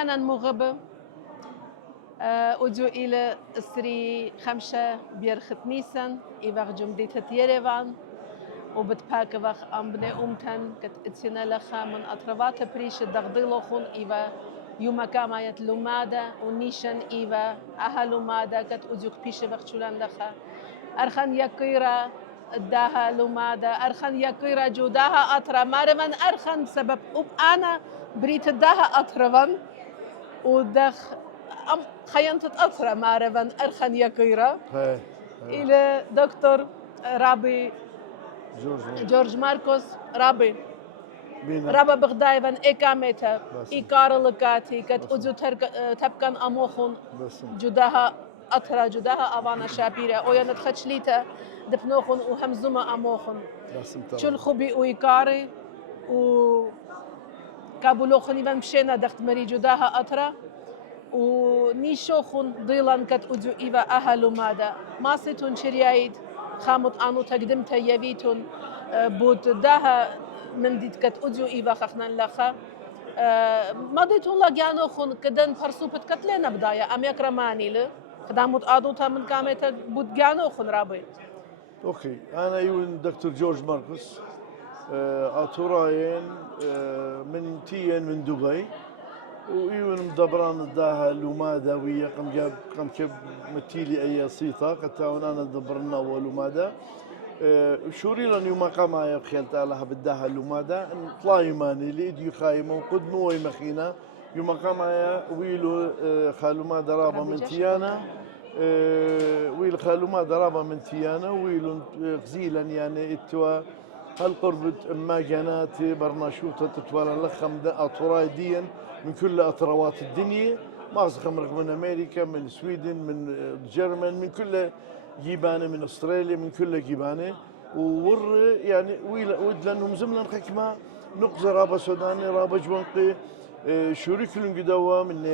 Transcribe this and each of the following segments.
أحيانا مغبة أجو إلى سري خمسة بيرخت ميسن إيواغ جمديت يريفان وبتباك وخ أمبني أمتن كت اتسنا لخا من أطربات بريش الدغدلوخون إيوا يوما كاما يتلومادا ونيشن إيوا أها لومادا كت أجوك بيش وخشولان لخا أرخان يكيرا داها لومادا أرخان يكيرا جوداها أطرا مارفن أرخان سبب أنا بريت داها أطرفن ودخ أم خيانة أطرا مارفن أرخان يكيرا إلى دكتور رابي جورج ماركوس رابي رابا بغدايفن إقامتها إيكارلكاتي كت أجو تبكن أموخون جداها أطرا جداها أوانا شابيرة أويا نتخشليتا دفنوخون وهمزوما أموخون شل خبي وإيكاري و كابولوخوني فان مشينا دخت مري جداها أطرا ونيشوخون ضيلان كت أجو إيوا أهلو مادا ماسيتون شريايد خامت آنو تقدمتا يبيتون بود داها من ديت كت أجو إيوا خخنا لخا ما ديتون لاجانو خون كدن فرسوبت كتلنا بدايا أم يكرماني له خدامت آدوتا من كامتا بود جانو خون رابي اوكي انا يون دكتور جورج ماركوس اتوراين من تين من دبي ويون مدبران داها لومادا ويا قم كب متيلي اي صيتا قد انا دبرنا ولومادا شوري لان يوم قام بخيلت لها بداها لومادا طلاي ماني اللي يدي خايمه وقد موي مخينا يوم قام ويلو خالوما درابه من تيانا ويل خالوما درابه من تيانا ويل غزيلا يعني اتوا هالقرب ما جنات برناشوطه تتوالى لخم اطراي ديا من كل اطروات الدنيا مازخم من امريكا من السويدن من الجرمن من كل جيبانه من استراليا من كل جيبانه وور يعني ود لانهم زمنا حكمه نقزه رابا سوداني رابا جوانقي شريك الانقدوه من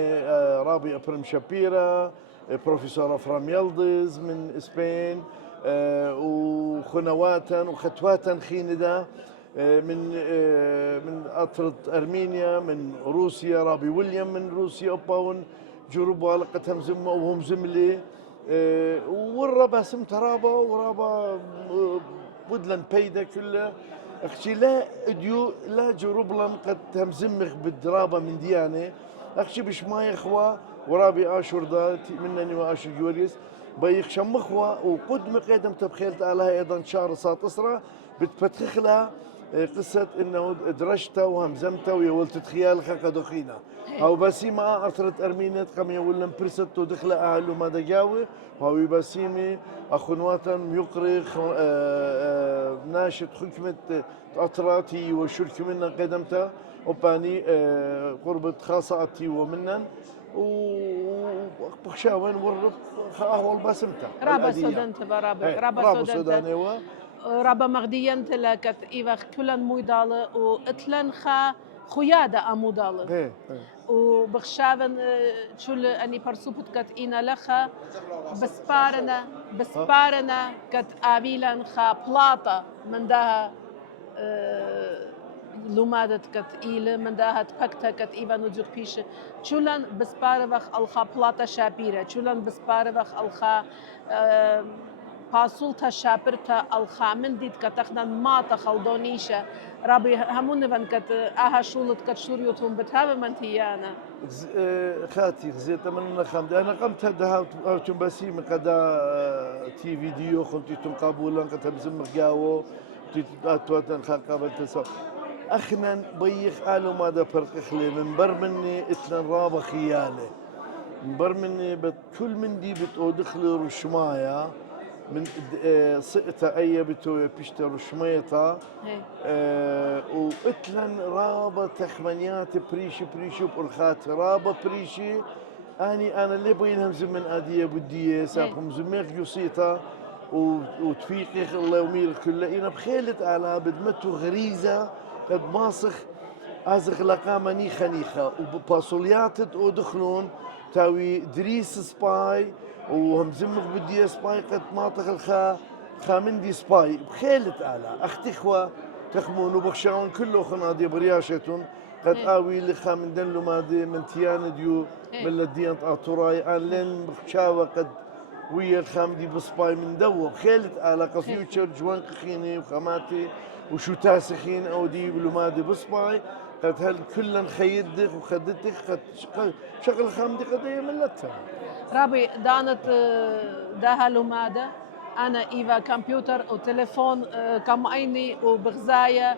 رابي ابرم شابيرا بروفيسور افرام يلدز من اسبان وخنواتا وختواتا خيندا من أطرد أرمينيا من روسيا رابي ويليام من روسيا أوباون جروب علاقتهم زمة وهم زملي والربا سمت رابا ورابا بدلن بيدا كله أختي لا اديو لا جروب لن قد همزمخ بالدرابة من ديانة أختي بش ما يخوى ورابي آشور دا منني وآشور جوريس بيخ شمخوا وقد مقيدم تبخيلت عليها أيضا شهر ساعة أسرة بتفتخ لها قصة إنه درجتها وهمزمتها ويولت تخيال خاقة دخينة أو بسيمة أثرت أرمينة قم يولن برست ودخل أهل ما دجاوي وهو بسيمي أخنواتا يقري ناشط حكمة أطراتي وشرك منا قدمتها وباني قربة خاصاتي ومنن وبخشاون ورب أهول بسمتها رابا سودانت رابا سوداني رابا مغديان تلاكت إيواخ كلن مويدالة وإتلن خا خيادة أمودالة وبخشاون شول أني برسوبت كت إينا لخا بسبارنا كت آبيلن خا بلاطة من داها لومادت كت إيلة من داها تبكتا كت إيوا نجوك بيش شولن بسباروخ الخا بلاطة شابيرة شولن بسباروخ الخا پاسولتا شابرتا الخامن ديت كتخنا ما تخلدونيشة ربي همون فن كت أها شولت كت شوريوتهم بتهاوي من تيانا خاتي خزيت من خمد أنا قمت هذا أوتم بسي من قدا تي فيديو خلتيتم قابولا قد همزم مغاو تيتواتن قابل تسو أخنا بيخ قالوا ماذا فرق خلي من بر مني اثنين رابا خيالي من بر مني كل من دي بتودخل رشمايا من سقطة أي بتو بيشتروا شميطة وقتلن رابط تخمنيات بريشي بأرخات رابط بريشي أنا اللي بينهم زمن أدية بدية سابهم زميخ يوسيطة وتفيقي الله يمير كله إنا بخيلت على بدمته غريزة قد ماسخ أزغ لقامني خنيخة وباسوليات ودخلون تاوي دريس سباي وهم زمغ بدي سباي قد ماطق خامندي سباي بخيلت على أختخوة تخمون وبخشاون كله خنادي برياشتون قد آوي لخا من دن لمادي من تيان ديو من لديان طاطوراي آن لين بخشاوة قد ويا الخامدي بصباي من دو خيلت علاقة فيوتشر جوان خيني وخاماتي وشو تاسخين أو دي بلمادي بصباي قد هل كلن خيدك وخدتك قد شغل خامدي قضية ملتها رابي دانت داها لمادة أنا إيفا كمبيوتر وتليفون كم عيني وبغزاية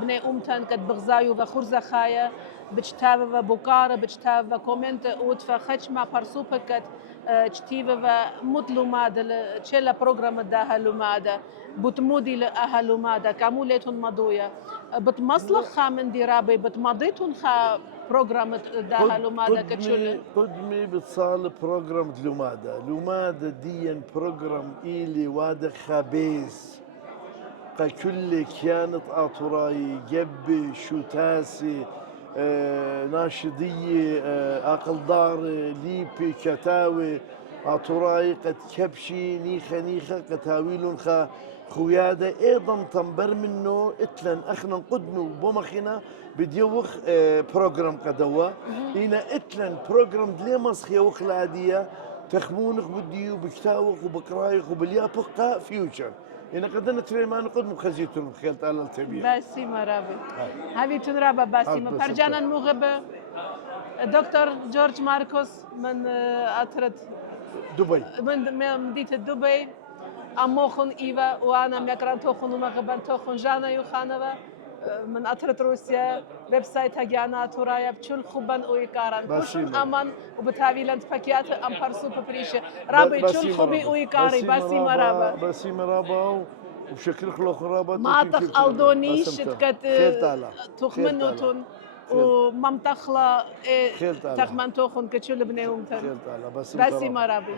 بني أمتن قد بغزايو وخرزة خاية بجتابة بوكارة بجتابة كومنت وتفا خشمة برسوبة قد جتيبة مت لمادة تشيلا بروغرام داها لمادة بتمودي لأها لمادة كاموليتون مضوية بتمصلخ خامن دي رابي بتمضيتون خا بروغرام داها لمادة كتشول قدمي بتصال بروجرام لومادا ديا بروجرام إيلي وادا خبيز كل كانت أطراي جبي شوتاسي ناشدية أقل دار ليبي كتاوي أطراي قد كبشي نيخة كتاويلون خا خويادة أيضا تنبر منه إتلن أخنا قدنو بومخنا بديوخ بروجرام قدوة هنا إتلن بروجرام دليمس خيوخ العادية تخمونك بديو بكتاوخ وبقرايخ وباليابقة فيوتشر هنا قدنا تريمان قدم خزيتون خيلت على التبيع باسي مرابي هذه تنرابا باسي ما فرجانا المغب دكتور جورج ماركوس من أطرد دبي من مدينة دبي أموخن إيفا وأنا مكران توخن ومغبان توخن جانا يوخانوا من أطرد روسيا ويب سايت هجانا تورايا بتشول خوبان ويكاران بوشن أمان وبتهاوي لند باكيات أم برسو ببريشة رابي تشول خوبي ويكاري باسي مرابا باسي مرابا وبشكل خلق رابا ما تخ ألدونيش تكت تخمنوتون وممتخلا تخمن توخن كتشول بنيهم تن باسي مرابي